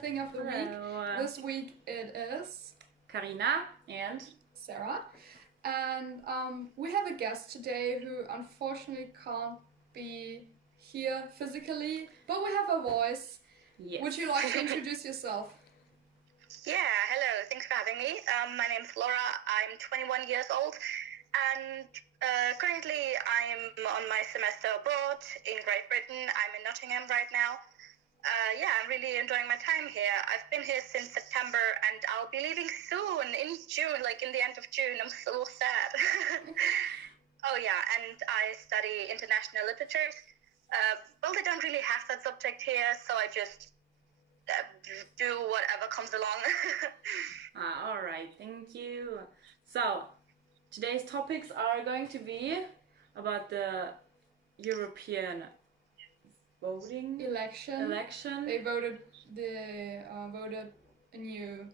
Internet Thing of the Week. Hello. This week it is Karina and Sarah. And we have a guest today who unfortunately can't be here physically, but we have a voice. yes. Would you like to introduce yourself? Yeah, hello. Thanks for having me. My name's Laura. I'm 21 years old, and currently I'm on my semester abroad in Great Britain. I'm in Nottingham right now. I'm really enjoying my time here. I've been here since September, and I'll be leaving soon in June, like in the end of June. I'm so sad. Oh yeah, and I study international literatures. Well, they don't really have that subject here, so I just do whatever comes along. All right, thank you. So today's topics are going to be about the European voting Election. They voted a new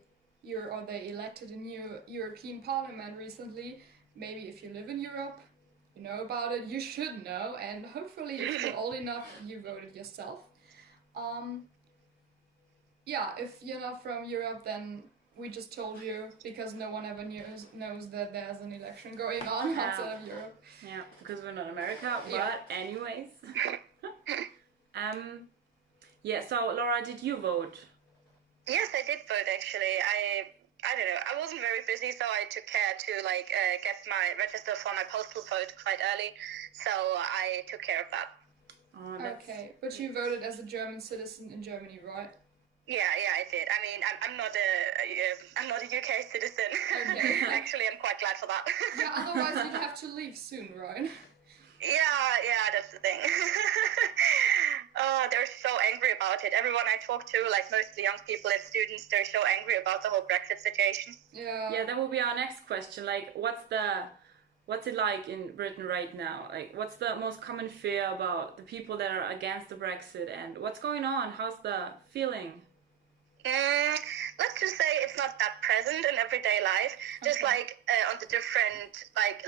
they elected a new European Parliament recently. Maybe if you live in Europe, you know about it. You should know, and hopefully, if you're old enough, you voted yourself. If you're not from Europe, then we just told you because no one ever knows that there's an election going on outside of Europe. Yeah, because we're not America. But anyways. So Laura, did you vote? Yes, I did vote actually. I don't know. I wasn't very busy, so I took care to register for my postal vote quite early. So I took care of that. Okay, but you voted as a German citizen in Germany, right? Yeah, I did. I mean, I'm not a UK citizen. Okay. Actually, I'm quite glad for that. Yeah, otherwise you'd have to leave soon, right? Yeah, that's the thing. They're so angry about it. Everyone I talk to, like mostly young people and students, they're so angry about the whole Brexit situation. Yeah, that will be our next question. Like, what's it like in Britain right now? Like, what's the most common fear about the people that are against the Brexit, and what's going on? How's the feeling? Let's just say it's not that present in everyday life. Okay. Just like on the different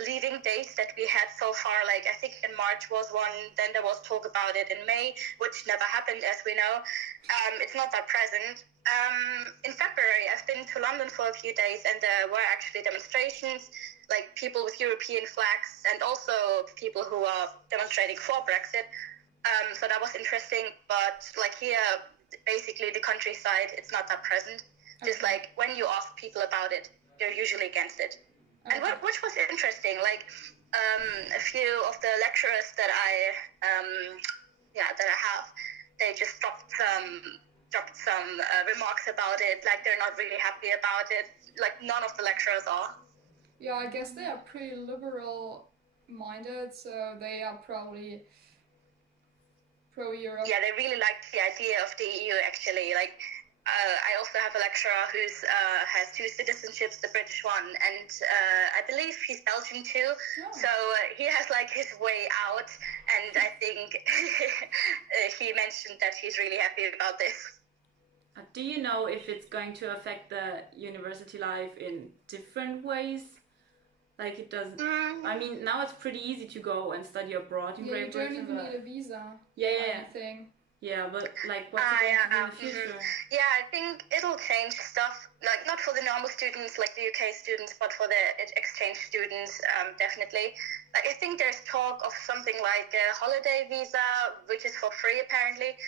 leaving dates that we had so far, like I think in March was one, then there was talk about it in May, which never happened as we know. It's not that present. In February, I've been to London for a few days, and there were actually demonstrations, like people with European flags and also people who are demonstrating for Brexit. So that was interesting, but like here, basically the countryside, it's not that present. Okay. Just like when you ask people about it, they're usually against it. Okay. And which was interesting, like a few of the lecturers that I have, they just dropped some remarks about it, like they're not really happy about it. Like none of the lecturers are. Yeah, I guess they are pretty liberal minded, so they are probably pro-Europe. Yeah, they really like the idea of the EU actually. Like I also have a lecturer who's has two citizenships, the British one, and I believe he's Belgian too. Oh. So he has like his way out, and I think he mentioned that he's really happy about this. Do you know if it's going to affect the university life in different ways? Like it doesn't. I mean, now it's pretty easy to go and study abroad in Great Britain. You don't even need a visa. Anything. Yeah, but like what's it going to do in the future? Yeah, I think it'll change stuff. Like not for the normal students, like the UK students, but for the exchange students, definitely. Like I think there's talk of something like a holiday visa, which is for free apparently.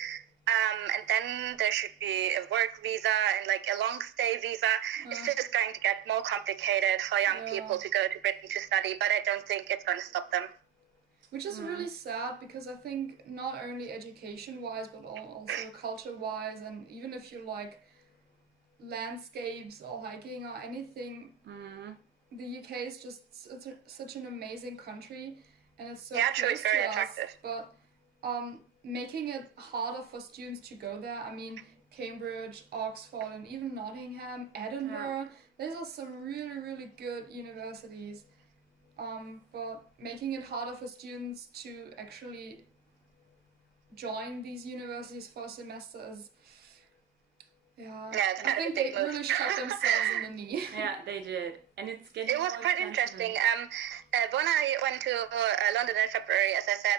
And then there should be a work visa and like a long stay visa. It's just going to get more complicated for young people to go to Britain to study, but I don't think it's going to stop them. Which is really sad because I think not only education-wise, but also culture-wise, and even if you like landscapes or hiking or anything, the UK is just such an amazing country, and it's so close it's very to attractive. us, but making it harder for students to go there. I mean, Cambridge, Oxford, and even Nottingham, Edinburgh. These are some really, really good universities. But making it harder for students to actually join these universities for a semester Yeah, Yeah, it's I kind of a think big they move. really shot themselves in the knee. Yeah, they did, and it's getting. It was more quite expensive. interesting. When I went to London in February, as I said,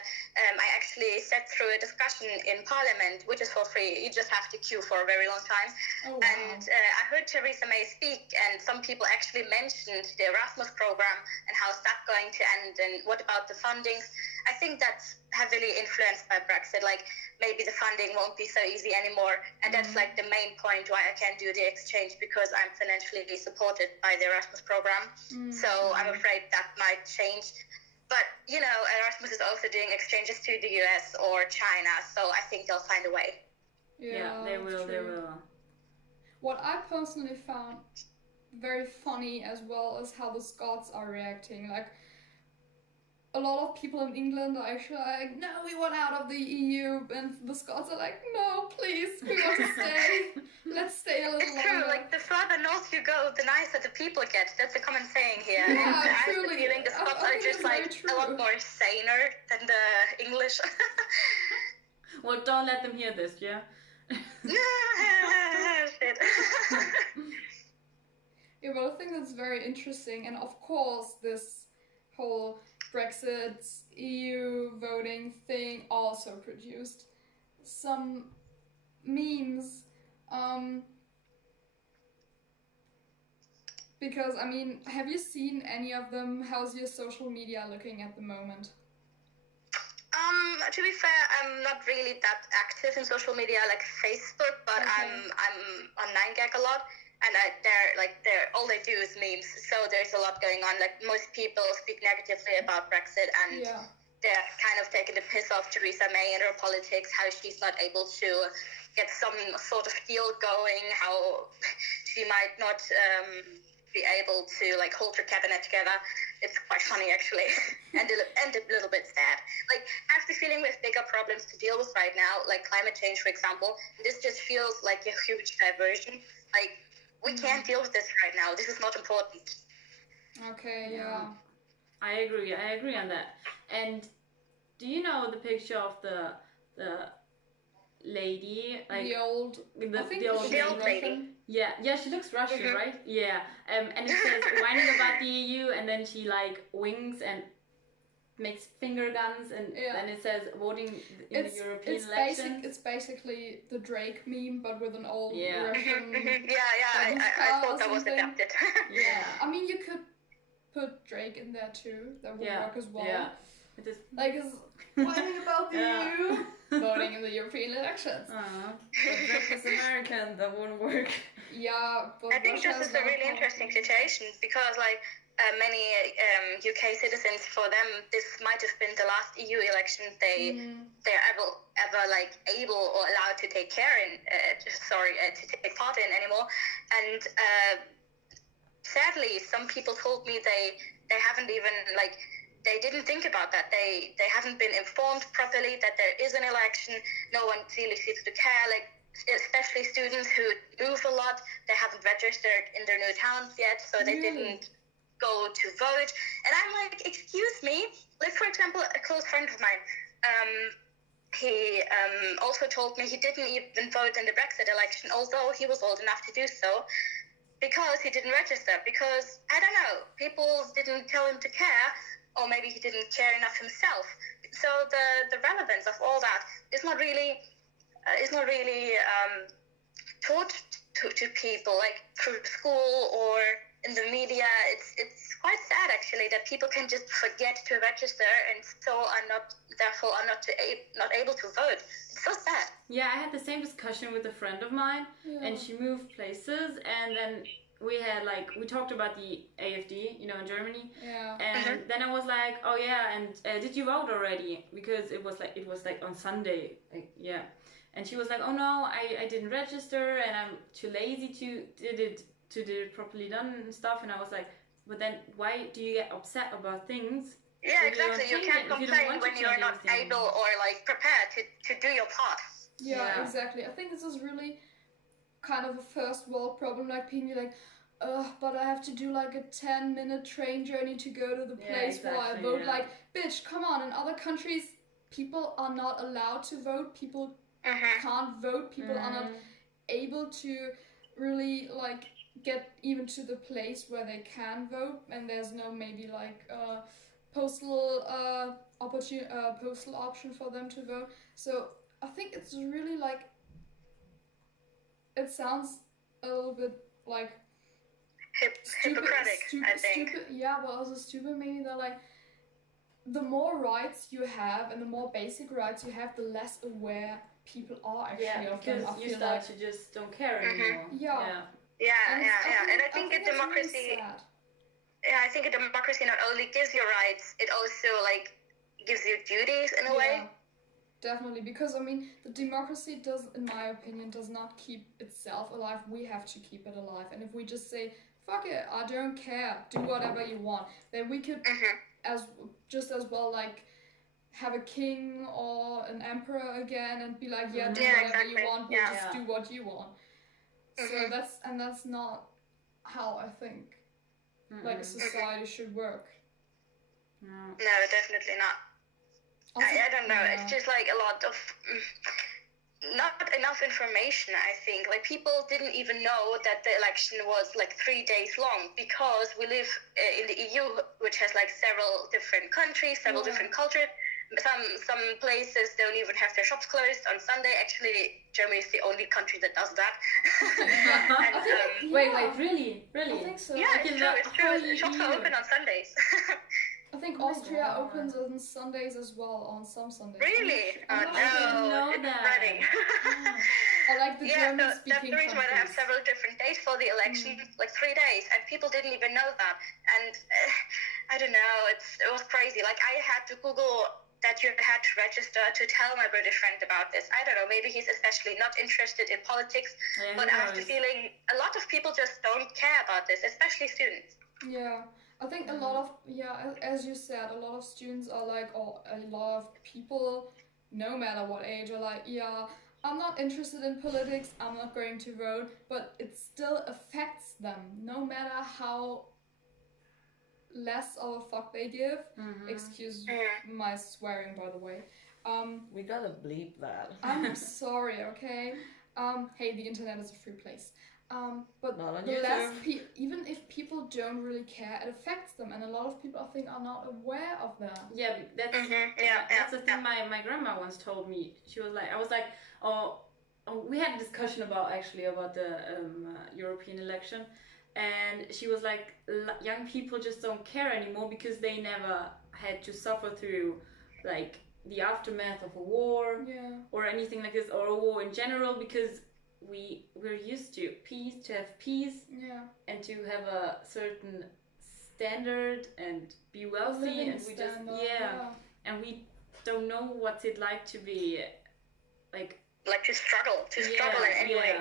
I actually sat through a discussion in Parliament, which is for free. You just have to queue for a very long time. Oh, wow. And I heard Theresa May speak, and some people actually mentioned the Erasmus program and how's that going to end, and what about the fundings? I think that's heavily influenced by Brexit. Like, maybe the funding won't be so easy anymore, and that's like the main point why I can do the exchange, because I'm financially supported by the Erasmus program. So I'm afraid that might change. But you know, Erasmus is also doing exchanges to the US or China, so I think they'll find a way. Yeah, they will. They will. What I personally found very funny as well is how the Scots are reacting. Like, a lot of people in England are actually like, no, we want out of the EU, and the Scots are like, no, please, we want to stay. Let's stay a little It's longer. true, like the further north you go, the nicer the people get. That's a common saying here. Yeah, and I have the truly. feeling the Scots I are think just it's very like true. a lot more saner than the English. Well, don't let them hear this, yeah? Shit. Yeah, well, I think that's very interesting, and of course, this whole Brexit, EU voting thing also produced some memes. Because, I mean, have you seen any of them? How's your social media looking at the moment? To be fair, I'm not really that active in social media like Facebook, but Okay. I'm on 9gag a lot, and they're all they do is memes. So there's a lot going on. Like, most people speak negatively about Brexit, and Yeah. they're kind of taking the piss off Theresa May and her politics, how she's not able to get some sort of deal going, how she might not be able to like hold her cabinet together. It's quite funny, actually, and a little bit sad. Like, I have the feeling we have bigger problems to deal with right now, like climate change, for example. This just feels like a huge diversion. Like, we can't deal with this right now. This is not important. Okay, yeah. I agree on that. And do you know the picture of the lady, like The old... I think the old she's The old Russian. lady. Yeah, she looks Russian, right? Yeah. And it says whining about the EU, and then she like winks and makes finger guns, and then it says voting in the European elections. It's basically the Drake meme, but with an old Yeah. Russian... I thought that was something. adapted. Yeah. I mean, you could put Drake in there too. That would work as well. Yeah. It is. Like, it's whining about the Yeah. EU, voting in the European elections. But Drake is American, that won't work. Yeah, but I think Russia this has is a no really problem. interesting situation, because like many UK citizens, for them this might have been the last EU election they're ever like able or allowed to take to take part in anymore. And sadly, some people told me they haven't even like, they didn't think about that. They haven't been informed properly that there is an election. No one really seems to care. Like, especially students who move a lot, they haven't registered in their new towns yet, so they didn't go to vote. And I'm like, excuse me. Like, for example, a close friend of mine, he also told me he didn't even vote in the Brexit election, although he was old enough to do so, because he didn't register. Because, I don't know, people didn't tell him to care, or maybe he didn't care enough himself. So the relevance of all that is not really taught to people, like through school or in the media. It's quite sad, actually, that people can just forget to register, and so are not able to vote. It's so sad. Yeah, I had the same discussion with a friend of mine, and she moved places, and then we talked about the AfD, in Germany. Yeah. And then I was like, oh yeah, and did you vote already? Because it was like on Sunday, yeah. And she was like, oh no, I didn't register, and I'm too lazy to do it properly done and stuff. And I was like, but then why do you get upset about things? Yeah, exactly. You can't complain when you're not able or like prepared to do your part. Yeah, exactly. I think this is really kind of a first world problem. Like, people like, but I have to do like a 10-minute train journey to go to the place where I vote. Like, bitch, come on. In other countries, people are not allowed to vote. People can't vote. People are not able to really like get even to the place where they can vote, and there's no maybe like postal postal option for them to vote. So I think it's really like, it sounds a little bit like Hypocritic, I think. stupid, yeah, but also stupid. Maybe they're like, the more rights you have and the more basic rights you have, the less aware people are actually of them. Because you start to just don't care anymore. Yeah. And I think a it's democracy. really sad. Yeah, I think a democracy not only gives you rights, it also like gives you duties in a way. Definitely, because I mean, the democracy does, in my opinion, does not keep itself alive. We have to keep it alive, and if we just say fuck it, I don't care, do whatever you want, then we could as well like have a king or an emperor again and be like, do whatever you want, we'll just do what you want. So that's not how I think like a society should work. No, definitely not. I don't know. It's just like a lot of not enough information, I think. Like, people didn't even know that the election was like 3 days long, because we live in the EU, which has like several different countries, several different cultures. Some places don't even have their shops closed on Sunday. Actually, Germany is the only country that does that. Wait, really? I think so. Yeah, it's true. The shops are open on Sundays. I think Austria opens on Sundays as well, on some Sundays. Really? I didn't know it's that. spreading. Or like the German-speaking so that's the reason why they have several different days for the election, like 3 days, and people didn't even know that. And I don't know, it was crazy. Like, I had to Google that you had to register to tell my British friend about this. I don't know, maybe he's especially not interested in politics, but I have the feeling a lot of people just don't care about this, especially students. Yeah. I think a lot of, as you said, a lot of students are like, or a lot of people, no matter what age, are like, I'm not interested in politics, I'm not going to vote, but it still affects them, no matter how less of a fuck they give. Excuse my swearing, by the way. We gotta bleep that. I'm sorry, okay? Hey, the internet is a free place. But not on the YouTube. less even if people don't really care, it affects them, and a lot of people, I think, are not aware of that. Yeah, that's the thing my grandma once told me. She was like, I was like, we had a discussion about the European election, and she was like, young people just don't care anymore because they never had to suffer through like the aftermath of a war or anything like this, or a war in general, because we're used to have peace and to have a certain standard and be wealthy, and we just and we don't know what's it like to be like to struggle in any way.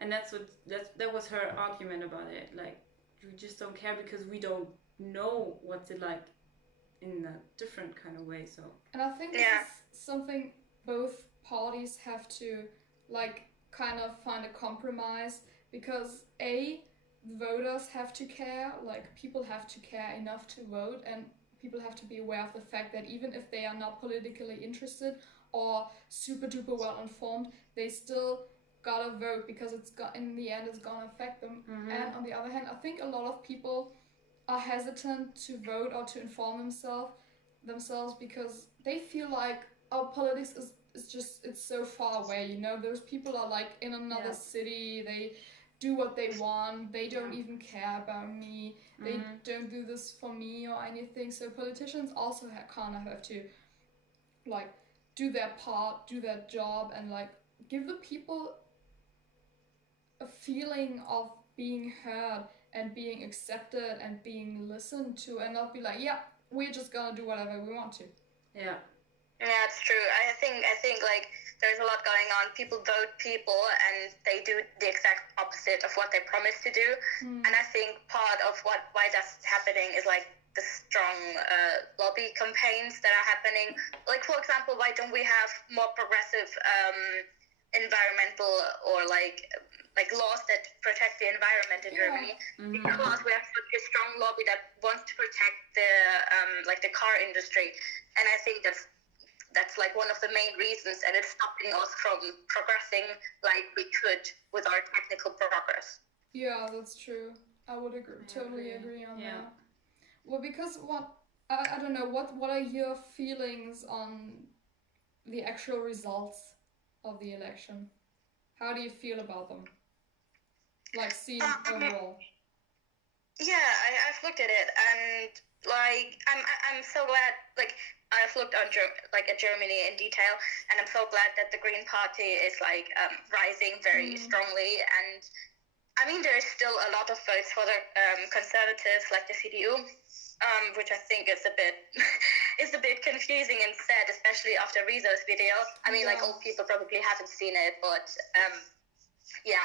And that was her argument about it. Like, we just don't care because we don't know what's it like in a different kind of way. So, and I think this is something both parties have to like kind of find a compromise, because voters have to care, like people have to care enough to vote, and people have to be aware of the fact that even if they are not politically interested or super duper well informed, they still gotta vote, because in the end it's gonna affect them. And on the other hand, I think a lot of people are hesitant to vote or to inform themselves because they feel like politics is just, it's so far away, you know. Those people are like in another city, they do what they want, they don't even care about me, they don't do this for me or anything. So politicians also kind of have to like do their part, do their job, and like give the people a feeling of being heard and being accepted and being listened to, and not be like, we're just gonna do whatever we want to. Yeah, it's true. I think like there's a lot going on. People vote people, and they do the exact opposite of what they promised to do. And I think part of why that's happening is like the strong lobby campaigns that are happening. Like, for example, why don't we have more progressive environmental or like laws that protect the environment in Germany? Because we have such a strong lobby that wants to protect the the car industry, and I think that's that's like one of the main reasons, and it's stopping us from progressing like we could with our technical progress. Yeah, that's true. I would agree. Totally agree on that. Well, because I don't know, what are your feelings on the actual results of the election? How do you feel about them? Like, seeing overall. Yeah, I've looked at it, and like I'm so glad. Like, I've looked on at Germany in detail, and I'm so glad that the Green Party is like rising very strongly. And I mean, there's still a lot of votes for the conservatives, like the CDU, which I think is a bit is a bit confusing and sad, especially after Rezo's video. I mean, like, old people probably haven't seen it, but yeah,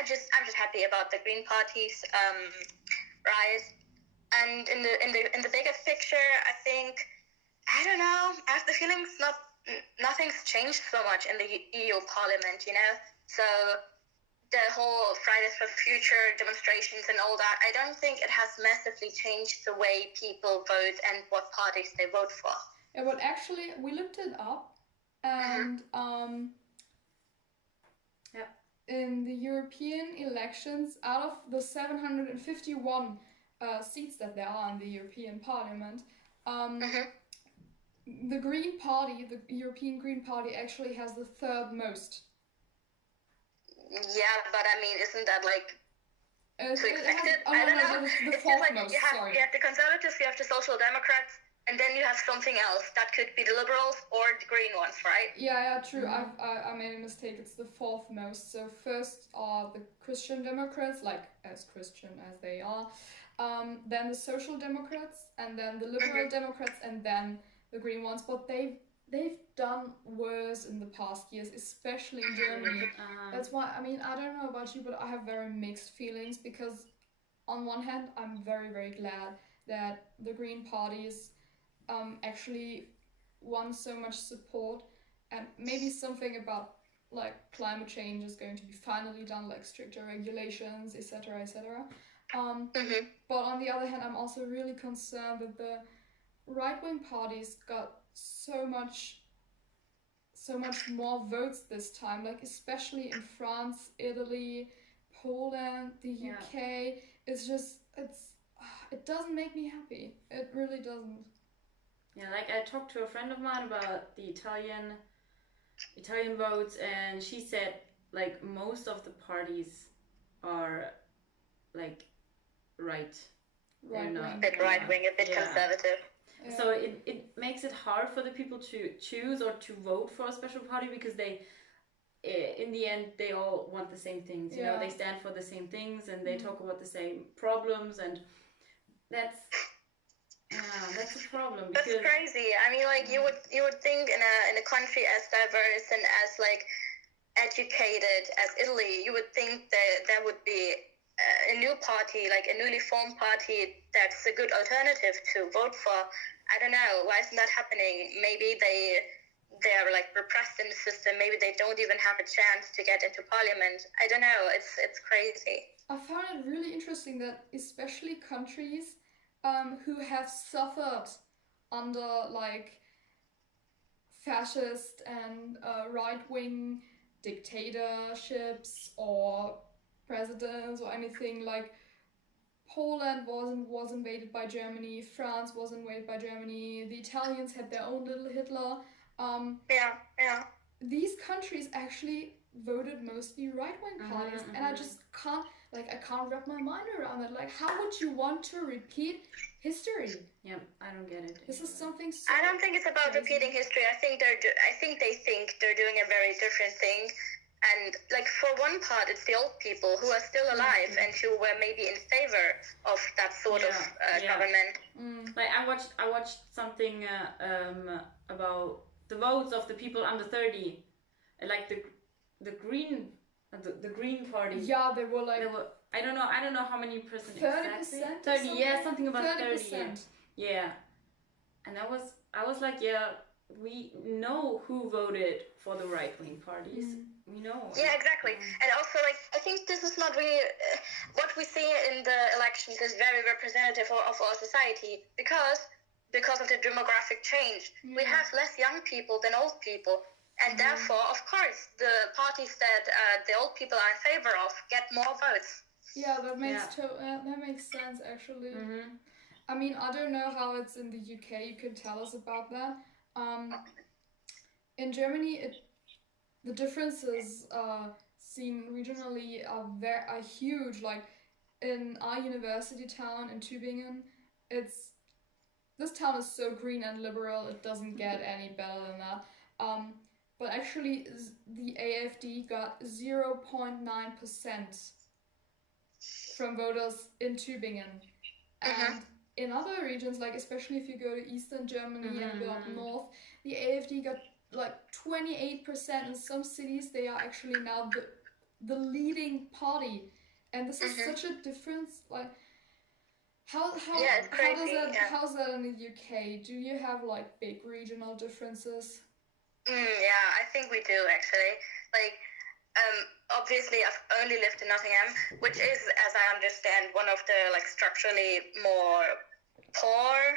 I'm just happy about the Green Party's rise. And in the bigger picture, I think, I don't know, I have the feeling nothing's changed so much in the EU Parliament, you know. So the whole Fridays for Future demonstrations and all that, I don't think it has massively changed the way people vote and what parties they vote for. Yeah, but actually, we looked it up, and in the European elections, out of the 751 seats that there are in the European Parliament, the Green Party, the European Green Party, actually has the third most. Yeah, but I mean, isn't that like too expected? I don't know. The it's fourth like most. You have the Conservatives, you have the Social Democrats, and then you have something else. That could be the Liberals or the Green ones, right? Yeah, true. I made a mistake. It's the fourth most. So first are the Christian Democrats, like as Christian as they are. Then the Social Democrats, and then the Liberal Democrats, and then the Green ones. But they've done worse in the past years, especially in Germany. That's why, I mean, I don't know about you, but I have very mixed feelings, because on one hand, I'm very, very glad that the Green parties actually won so much support, and maybe something about like climate change is going to be finally done, like stricter regulations, etc., etc. But on the other hand, I'm also really concerned that the right-wing parties got so much more votes this time, like especially in France, Italy, Poland, the UK. It doesn't make me happy. It really doesn't. Yeah, like I talked to a friend of mine about the Italian votes, and she said like most of the parties are like right. Right-wing. A bit right-wing, a bit conservative. Yeah. So it makes it hard for the people to choose or to vote for a special party, because they, in the end, they all want the same things. You know, they stand for the same things, and they talk about the same problems, and that's a problem. That's crazy. I mean, like you would think in a country as diverse and as like educated as Italy, you would think that there would be a new party, like a newly formed party, that's a good alternative to vote for. I don't know, why isn't that happening? Maybe they're like repressed in the system. Maybe they don't even have a chance to get into parliament. I don't know. It's crazy. I found it really interesting that especially countries who have suffered under like fascist and right-wing dictatorships or presidents or anything, like Poland was invaded by Germany, France was invaded by Germany, the Italians had their own little Hitler. These countries actually voted mostly right-wing parties, and I just can't wrap my mind around it. Like, how would you want to repeat history? Yeah, I don't get it. This is something so I don't think it's about repeating history. I think they think they're doing a very different thing. And like for one part, it's the old people who are still alive and who were maybe in favor of that sort of government. Like I watched something about the votes of the people under 30, like the Green Party. Yeah, they were like. I don't know how many percent 30%. Exactly. 30, yeah, something about 30%. Yeah, and I was like, yeah, we know who voted for the right-wing parties. We know. Yeah, exactly. And also, like, I think this is not really what we see in the elections is very representative of our society, because because of the demographic change. We have less young people than old people. And therefore, of course, the parties that the old people are in favor of get more votes. Yeah, that makes sense, actually. I mean, I don't know how it's in the UK. You can tell us about that. In Germany, the differences seen regionally are huge. Like in our university town in Tübingen, this town is so green and liberal. It doesn't get any better than that. But actually, the AfD got 0.9% from voters in Tübingen. And in other regions, like especially if you go to Eastern Germany and go up north, the AfD got like 28%. In some cities, they are actually now the leading party. And this is such a difference. Like, how's that in the UK? Do you have like big regional differences? Yeah, I think we do actually. Like, obviously, I've only lived in Nottingham, which is, as I understand, one of the like structurally more poor,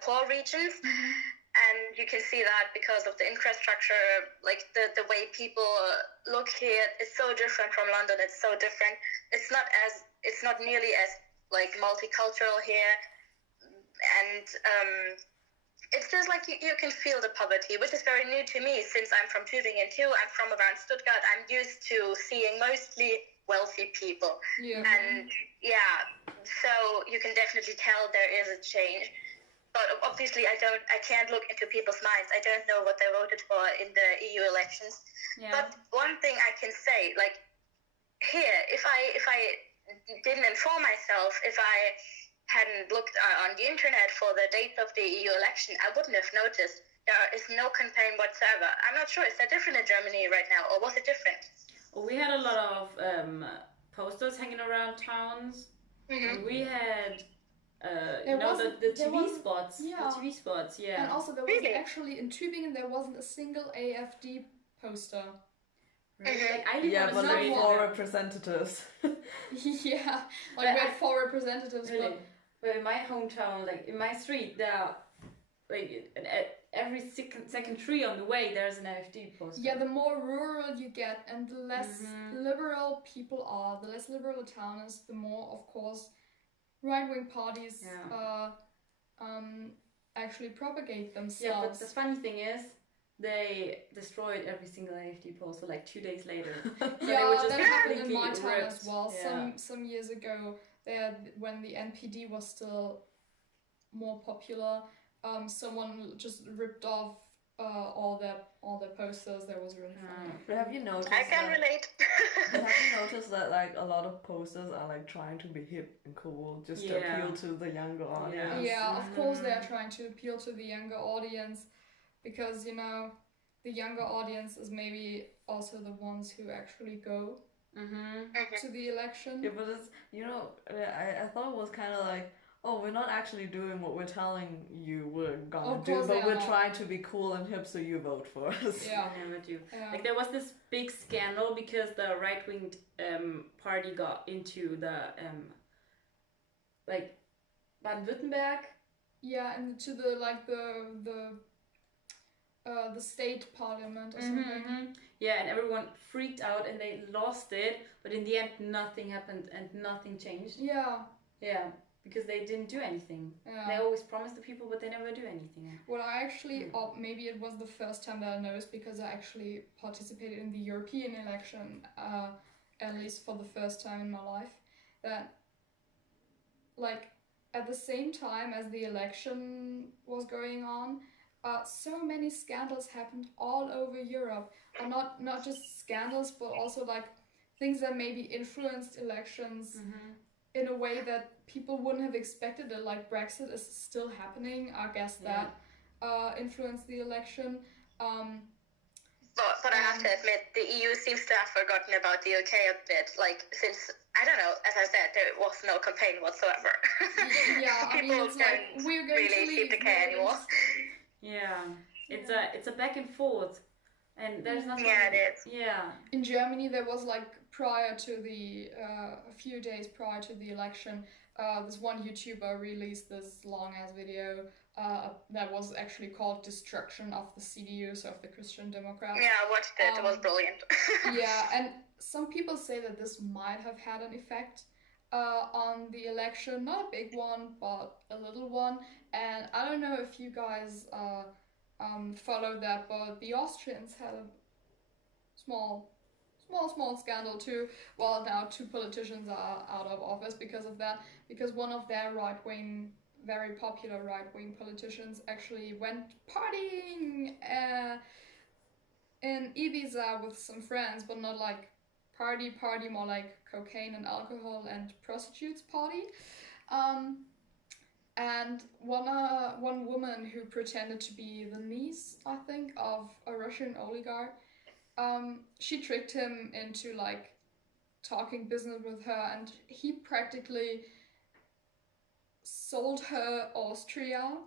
poor regions. And you can see that because of the infrastructure, like the way people look here is so different from London. It's so different. It's not nearly as like multicultural here, and it's just like you can feel the poverty, which is very new to me since I'm from Tübingen too. I'm from around Stuttgart. I'm used to seeing mostly wealthy people. Yeah. And so you can definitely tell there is a change. But obviously I can't look into people's minds. I don't know what they voted for in the EU elections. Yeah. But one thing I can say, like here, if I didn't inform myself, if I hadn't looked on the internet for the date of the EU election, I wouldn't have noticed. There is no campaign whatsoever. I'm not sure. Is that different in Germany right now, or was it different? Well, we had a lot of posters hanging around towns. And we had the TV spots. Yeah. The TV spots, yeah. And also there was actually in Tübingen there wasn't a single AfD poster. Like, I live but like 4 representatives. Yeah, like we had 4 representatives. Really? But in my hometown, like in my street, there are like at every second tree on the way there's an AfD poster. Yeah, the more rural you get and the less liberal people are, the less liberal the town is, the more, of course, right-wing parties actually propagate themselves. Yeah, but the funny thing is, they destroyed every single AfD poster like 2 days later. So that happened in my town as well. Yeah. Some years ago, when the NPD was still more popular, someone just ripped off all their posters. That was really funny. But have you noticed? I can relate. Have you noticed that like a lot of posters are like trying to be hip and cool, just to appeal to the younger audience? Yeah, of course they are trying to appeal to the younger audience. Because, you know, the younger audience is maybe also the ones who actually go to the election. Yeah, but it's, you know, I thought it was kind of like, oh, we're not actually doing what we're telling you we're gonna do, but we're trying to be cool and hip, so you vote for us. Yeah, Like there was this big scandal because the right-wing party got into the like Baden-Württemberg. Yeah, and to the state parliament or something. Yeah, and everyone freaked out and they lost it, but in the end nothing happened and nothing changed. Yeah, because they didn't do anything. They always promise the people, but they never do anything. Well, I actually, or maybe it was the first time that I noticed, because I actually participated in the European election, at least for the first time in my life, that like at the same time as the election was going on, so many scandals happened all over Europe, or not just scandals, but also like things that maybe influenced elections in a way that people wouldn't have expected it. Like Brexit is still happening. I guess that influenced the election. But I have to admit, the EU seems to have forgotten about the UK a bit. Like, since, I don't know, as I said, there was no campaign whatsoever. Yeah, I mean, it's like, we're going really to seem to care anymore. Yeah, it's a back and forth, and there's nothing. Yeah, it is. Yeah. In Germany, there was like prior to a few days prior to the election, this one YouTuber released this long-ass video that was actually called Destruction of the CDU, so of the Christian Democrats. Yeah, I watched it. It was brilliant. Yeah, and some people say that this might have had an effect on the election. Not a big one, but a little one. And I don't know if you guys followed that, but the Austrians had a small scandal too. Well, now 2 politicians are out of office because of that, because one of their very popular right-wing politicians actually went partying in Ibiza with some friends, but not like party, more like cocaine and alcohol and prostitutes party. And one woman who pretended to be the niece, I think, of a Russian oligarch, she tricked him into like talking business with her, and he practically sold her Austria,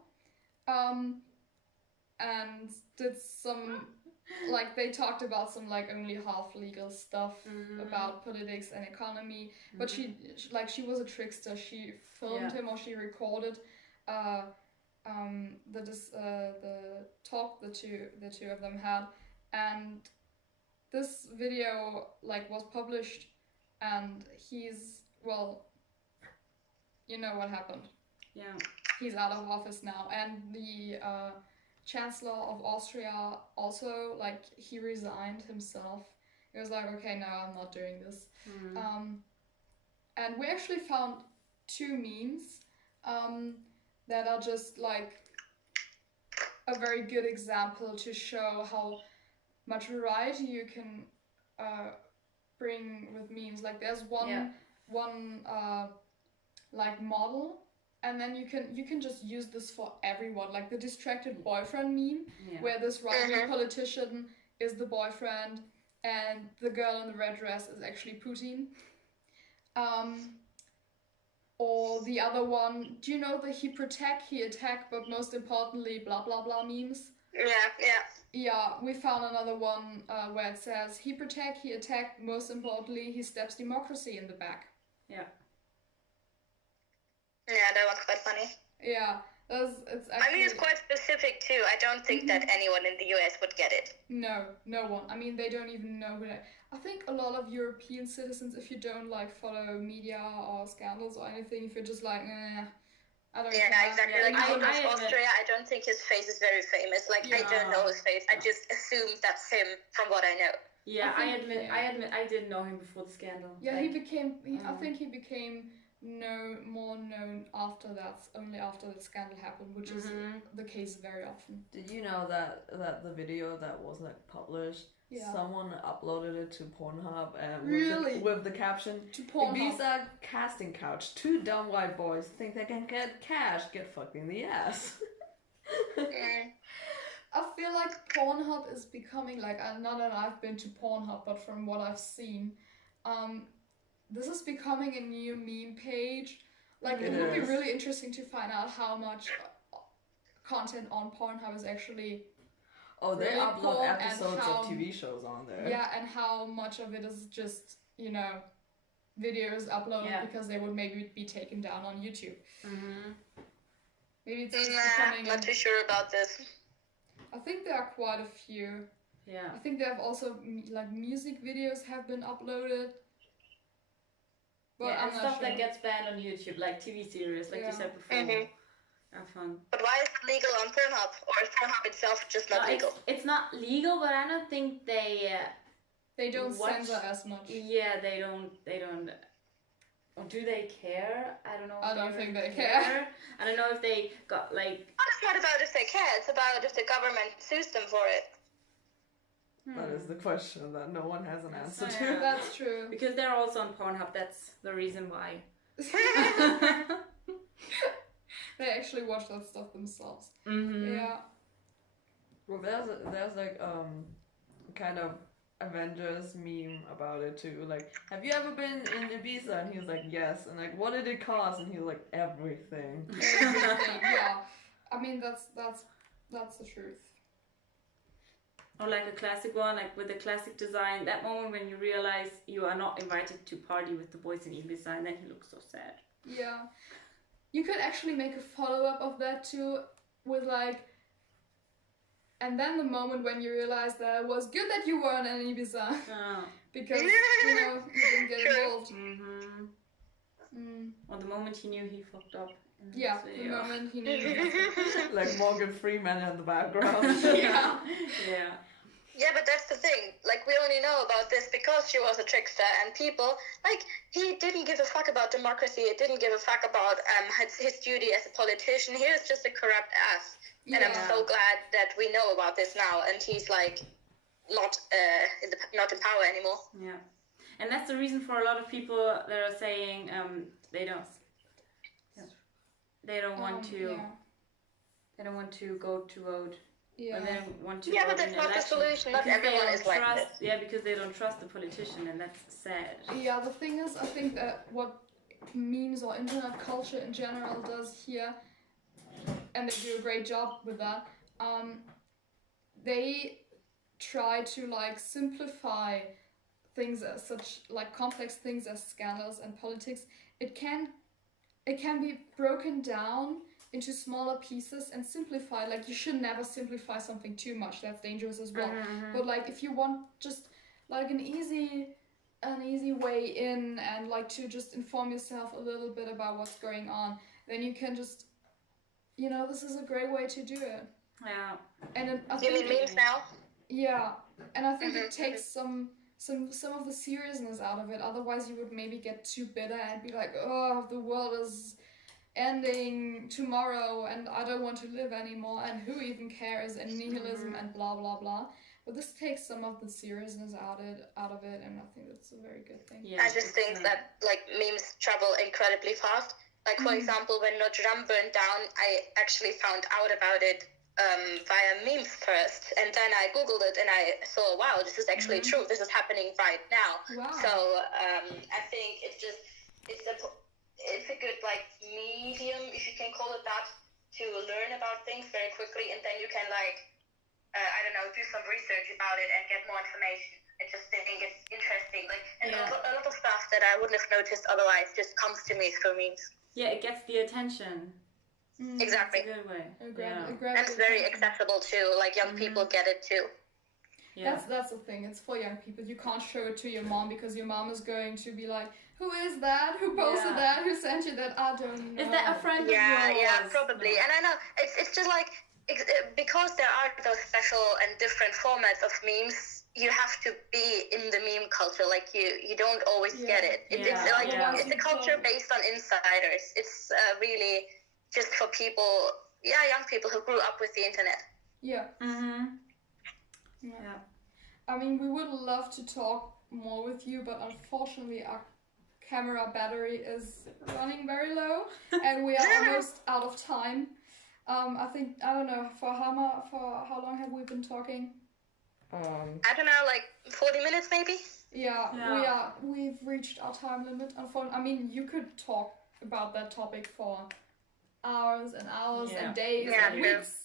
and did some like they talked about some like only half legal stuff about politics and economy, but she was a trickster. She filmed him, or she recorded the talk the two of them had, and this video like was published, and he's, well, you know what happened. Yeah. He's out of office now, and the Chancellor of Austria also, like, he resigned himself. He was like, okay, no, I'm not doing this. And we actually found 2 memes that are just like a very good example to show how much variety you can bring with memes. Like there's one like model, and then you can just use this for everyone, like the distracted boyfriend meme, where this right-wing politician is the boyfriend and the girl in the red dress is actually Putin. Or the other one, do you know the he protect, he attack, but most importantly blah blah blah memes? Yeah, we found another one where it says he protect, he attack, most importantly he stabs democracy in the back. Yeah, that one's quite funny. Yeah, it's actually... I mean, it's quite specific too. I don't think that anyone in the US would get it. No one. I mean, they don't even know who I think a lot of European citizens, if you don't like follow media or scandals or anything, if you're just like, I don't care. Yeah, exactly. Yeah, like Austria, I don't think his face is very famous. Like, I don't know his face. I just assume that's him from what I know. Yeah, I admit I didn't know him before the scandal. Yeah, like, I think he became more known after that, only after the scandal happened, which is the case very often. Did you know that the video that was like published, someone uploaded it to Pornhub and with the caption, to Pornhub, Ibiza casting couch, 2 dumb white boys think they can get cash, get fucked in the ass. I feel like Pornhub is becoming like, not that I've been to Pornhub, but from what I've seen, this is becoming a new meme page. Like, it would be really interesting to find out how much content on Pornhub is actually... Oh, they upload episodes of TV shows on there. Yeah, and how much of it is just, videos uploaded because they would maybe be taken down on YouTube. Maybe it's just becoming... Not too sure about this. I think there are quite a few. Yeah. I think there have also, like, music videos have been uploaded. But and stuff that gets banned on YouTube, like TV series, like you said before. Have fun. But why is it legal on Pornhub? Or is Pornhub itself just not legal? It's not legal, but I don't think they don't censor as much. Yeah, they don't. Or do they care? I don't know. I don't think they care. I don't know if they got like... It's not about if they care, it's about if the government sues them for it. That is the question that no one has an answer to. That's true. Because they're also on Pornhub, that's the reason why. They actually watch that stuff themselves. Yeah. Well, there's like kind of Avengers meme about it too. Like, have you ever been in Ibiza? And he was like, yes. And like, what did it cost? And he was like, everything. Yeah. I mean, that's the truth. Or like a classic one, like with the classic design, that moment when you realize you are not invited to party with the boys in Ibiza, and then he looks so sad. Yeah. You could actually make a follow-up of that too, with like, and then the moment when you realize that it was good that you weren't in Ibiza, Oh. because, you know, you didn't get involved. Or the moment he knew he fucked up. Yeah, the moment he knew. Like Morgan Freeman in the background. Yeah. Yeah. Yeah, but that's the thing. Like, we only know about this because she was a trickster, and people, like, he didn't give a fuck about democracy. He didn't give a fuck about his duty as a politician. He was just a corrupt ass. And I'm so glad that we know about this now, and he's, like, not in power anymore. Yeah. And that's the reason for a lot of people that are saying they don't want to they don't want to go to vote. Yeah. Or they don't want to Yeah, vote but that's in not the election solution. Not because everyone is like trust, this. Yeah, because they don't trust the politician, and that's sad. Yeah, the thing is, I think that what memes or internet culture in general does here, and they do a great job with that, they try to like simplify things as such, like complex things as scandals and politics. It can be broken down into smaller pieces and simplified. Like, you should never simplify something too much. That's dangerous as well. But like, if you want just like an easy way in, and like to just inform yourself a little bit about what's going on, then you can just, you know, this is a great way to do it. Yeah. And I You mean think memes now? yeah, and I think it takes some of the seriousness out of it. Otherwise, you would maybe get too bitter and be like, oh, the world is ending tomorrow and I don't want to live anymore, and who even cares, and nihilism and blah blah blah. But this takes some of the seriousness out of it, and I think that's a very good thing. Yeah, I just think that like memes travel incredibly fast. Like, for example, when Notre Dame burned down, I actually found out about it via memes first, and then I googled it and I saw, wow, this is actually true. This is happening right now. Wow. So I think it's a good like medium, if you can call it that, to learn about things very quickly, and then you can like I don't know, do some research about it and get more information. I just think it's interesting, like, and a lot of stuff that I wouldn't have noticed otherwise just comes to me through memes. Yeah, it gets the attention. Exactly. It's a good way. And it's very accessible too, like young people get it too. Yeah. That's the thing. It's for young people. You can't show it to your mom because your mom is going to be like, "Who is that? Who posted that? Who sent you that? I don't know." Is that a friend of yours? Yeah, probably. No. And I know it's just like because there are those special and different formats of memes. You have to be in the meme culture. Like you don't always get it. It's like it's a culture based on insiders. It's really just for people, young people who grew up with the internet. Yeah. Yeah. I mean, we would love to talk more with you, but unfortunately our camera battery is running very low, and we are almost out of time. I think, I don't know, for how long have we been talking? I don't know, like 40 minutes maybe? Yeah. We've reached our time limit. I mean, you could talk about that topic for hours and hours and days and weeks.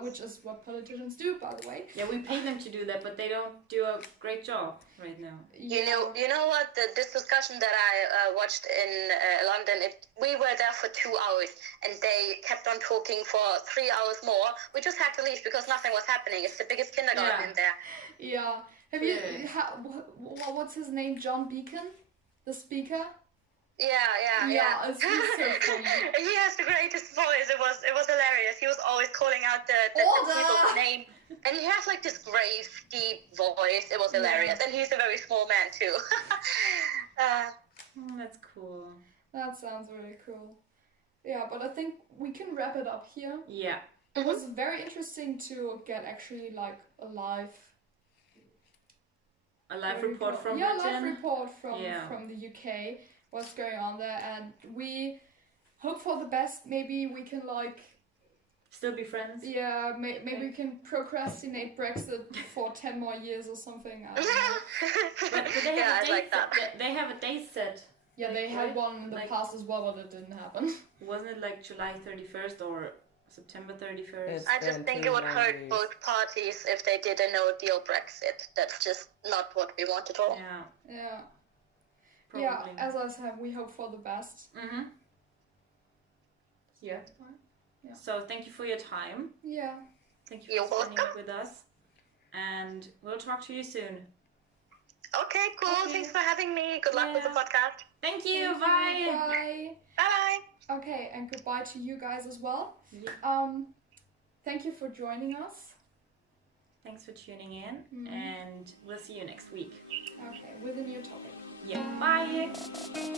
Which is what politicians do, by the way. Yeah, we pay them to do that, but they don't do a great job right now. You know what? This discussion that I watched in London, we were there for 2 hours, and they kept on talking for 3 hours more. We just had to leave because nothing was happening. It's the biggest kindergarten in there. Yeah. Have you? What's his name? John Beacon, the speaker. Yeah. It's so funny. He has the greatest voice. It was hilarious. He was always calling out the people's name, and he has like this grave, deep voice. It was hilarious, and he's a very small man too. That's cool. That sounds really cool. Yeah, but I think we can wrap it up here. Yeah. It was very interesting to get actually like a live report from Britain. Live report from the UK. What's going on there, and we hope for the best. Maybe we can like still be friends. Yeah, maybe we can procrastinate Brexit for 10 more years or something. I don't know. but they have a date set. They have a date set. Yeah, they had one in the past as well, but it didn't happen. Wasn't it like July 31st or September 31st. It's I just been think too it would long hurt days. both parties if they did a no-deal Brexit. That's just not what we want at all. Yeah, Yeah. probably. Yeah, as I said, we hope for the best. Mm-hmm. Yeah. Yeah. So thank you for your time. Yeah. Thank you You're for spending welcome. it with us. And we'll talk to you soon. Okay, cool. Okay. Thanks for having me. Good luck with the Yeah. podcast. Thank you. Thank Bye. you. Bye. Bye. Okay, and goodbye to you guys as well. Yeah. Thank you for joining us. Thanks for tuning in, Mhm. and we'll see you next week. Okay, with a new topic. Yeah. Bye.